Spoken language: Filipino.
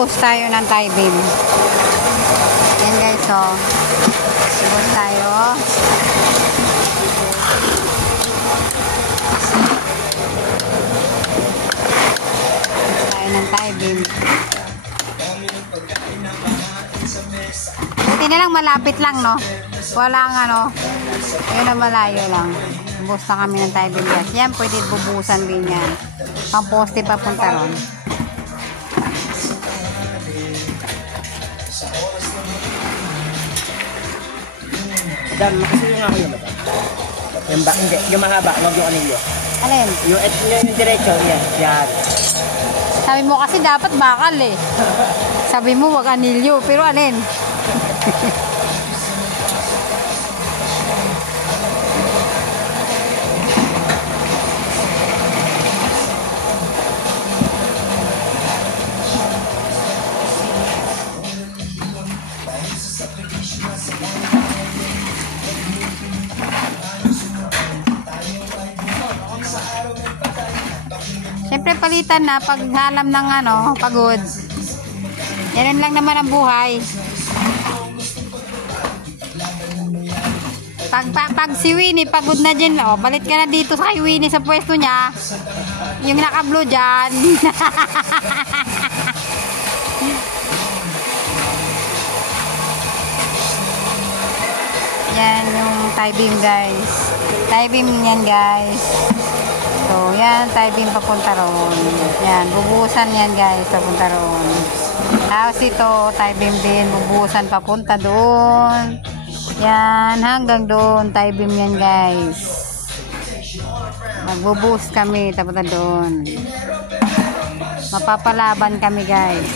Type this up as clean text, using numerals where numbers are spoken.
Post tayo ng tie beam. Yan guys, oh. Post tayo. Post tayo ng tie beam. Buti na lang malapit lang, no? Walang ano. Yun na malayo lang. Bus na kami ng tie beam guys. Yan, pwede bubusan din yan. Pang poste papunta ron. Dan, makasuyo nga ako yun. Yung mahaba, wag yung anilyo. Alin? Yung diretso, yan. Yan. Sabi mo kasi dapat bakal eh. Sabi mo wag anilyo, pero alin? Siyempre palitan na pag halam ng ano, pagod. Yan lang naman ang buhay. Pag si Winnie pagod na dyan, oh, balit ka na dito sa kay Winnie sa pwesto niya. Yung naka-blue dyan. Yan yung tie beam guys. Tie beam yan guys. So, yan, tie beam papunta ron. Yan, bubusan yan guys, papunta ron. Tapos ito, tie beam din, bubusan papunta doon. Yan, hanggang doon, tie beam yan guys. Magbubus kami, papunta doon. Mapapalaban kami guys.